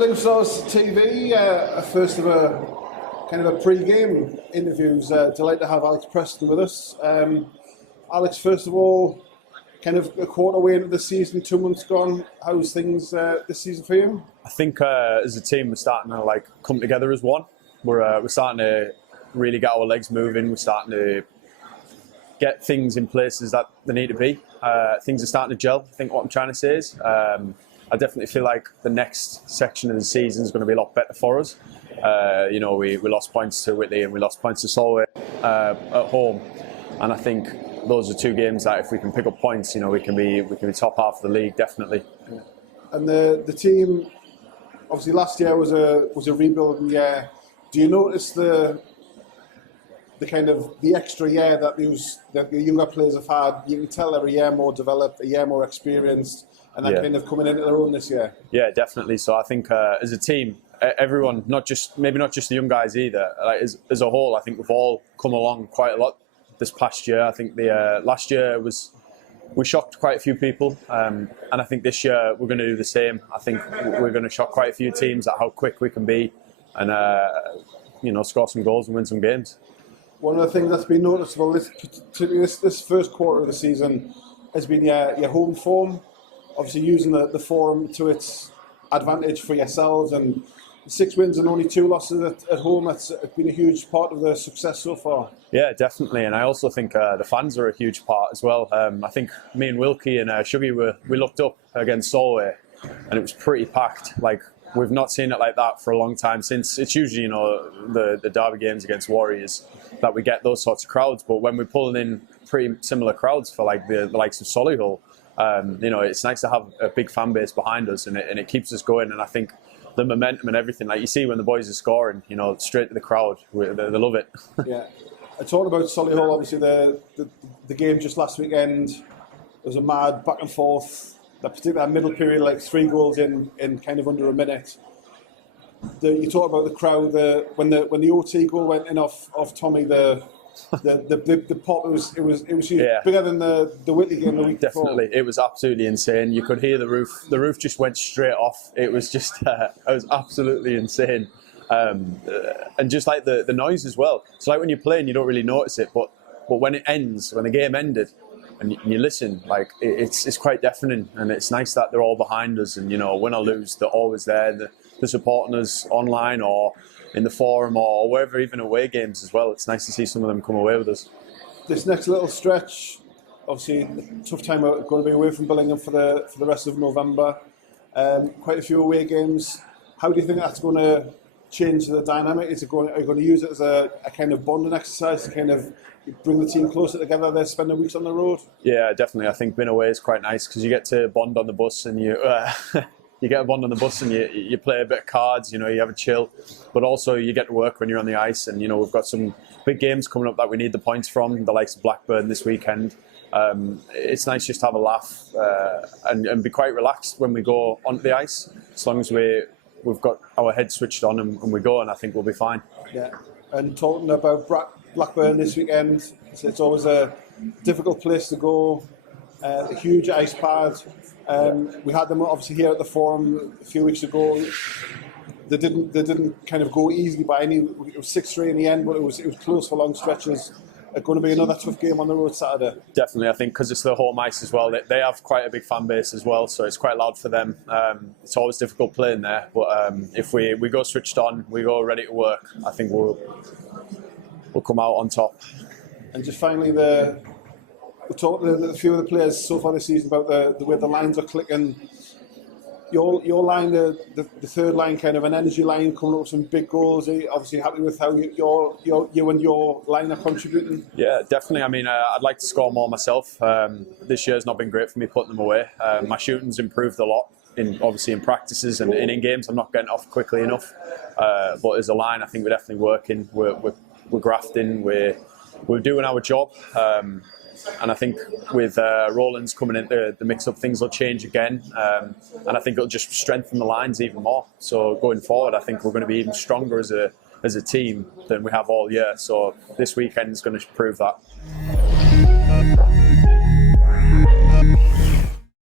Billingham Stars TV, first of a kind of a pre-game interviews. Delighted to have Alex Preston with us. Alex, first of all, kind of a quarter way into the season, 2 months gone. How's things this season for you? I think as a team we're starting to come together as one. We're starting to really get our legs moving. We're starting to get things in places that they need to be. Things are starting to gel. I think what I'm trying to say is I definitely feel like the next section of the season is going to be a lot better for us. We lost points to Whitley and we lost points to Solway at home, and I think those are two games that if we can pick up points, we can be top half of the league definitely. And the team, obviously last year was a rebuilding year. Do you notice the kind of the extra year that the younger players have had? You can tell they're a year more developed, a year more experienced, and that kind of coming into their own this year. Yeah, definitely. So I think as a team, everyone, maybe not just the young guys either, as a whole, I think we've all come along quite a lot this past year. I think the last year we shocked quite a few people, and I think this year we're going to do the same. I think we're going to shock quite a few teams at how quick we can be, and score some goals and win some games. One of the things that's been noticeable this first quarter of the season has been your home form. Obviously using the forum to its advantage for yourselves, and 6 wins and only 2 losses at home. It's been a huge part of the success so far. Yeah, definitely, and I also think the fans are a huge part as well. I think me and Wilkie and Shuggy we looked up against Solway, and it was pretty packed. We've not seen it like that for a long time. Since it's usually the derby games against Warriors that we get those sorts of crowds, but when we're pulling in pretty similar crowds for the likes of Solihull, it's nice to have a big fan base behind us, and it keeps us going. And I think the momentum and everything, like you see when the boys are scoring, straight to the crowd, they love it. Yeah, I talked about Solihull. Obviously, the game just last weekend, it was a mad back and forth. That particular middle period, 3 goals in kind of under a minute. You talk about the crowd. When the OT goal went in off Tommy, the pop, it was huge. Yeah. Bigger than the Whitley game the week before. Definitely, it was absolutely insane. You could hear the roof. The roof just went straight off. It was just it was absolutely insane. And just the noise as well. So when you're playing, you don't really notice it, but when it ends, when the game ended, and you listen, it's quite deafening, and it's nice that they're all behind us, and win or lose, they're always there. They're supporting us online or in the forum or wherever, even away games as well. It's nice to see some of them come away with us. This next little stretch, obviously a tough time going to be away from Billingham for the rest of November. Quite a few away games. How do you think that's going to change the dynamic? Are you going to use it as a kind of bonding exercise to kind of bring the team closer together? They're spending weeks on the road. Yeah, definitely. I think being away is quite nice because you get to bond on the bus, and you get a bond on the bus, and you play a bit of cards. You have a chill, but also you get to work when you're on the ice. And we've got some big games coming up that we need the points from, the likes of Blackburn this weekend. It's nice just to have a laugh and be quite relaxed when we go onto the ice, as long as we've got our heads switched on and we go, and I think we'll be fine. Yeah, and talking about Blackburn this weekend, it's always a difficult place to go, a huge ice pad. We had them obviously here at the forum a few weeks ago. They didn't kind of go easily by any. It was 6-3 in the end, but it was close for long stretches. It's going to be another tough game on the road Saturday. Definitely, I think because it's the home ice as well. They have quite a big fan base as well, so it's quite loud for them. It's always difficult playing there, but if we go switched on, we go ready to work, I think we'll come out on top. And just finally, we talked to a few of the players so far this season about the way the lines are clicking. Your line, the third line, kind of an energy line, coming up with some big goals. Are you obviously happy with how you and your line are contributing? Yeah, definitely. I mean, I'd like to score more myself. This year's not been great for me putting them away. My shooting's improved a lot, obviously in practices and in games. I'm not getting off quickly enough. But as a line, I think we're definitely working. We're grafting. We're doing our job. And I think with Rollins coming into the mix-up, things will change again. And I think it'll just strengthen the lines even more. So going forward, I think we're going to be even stronger as a team than we have all year. So this weekend is going to prove that.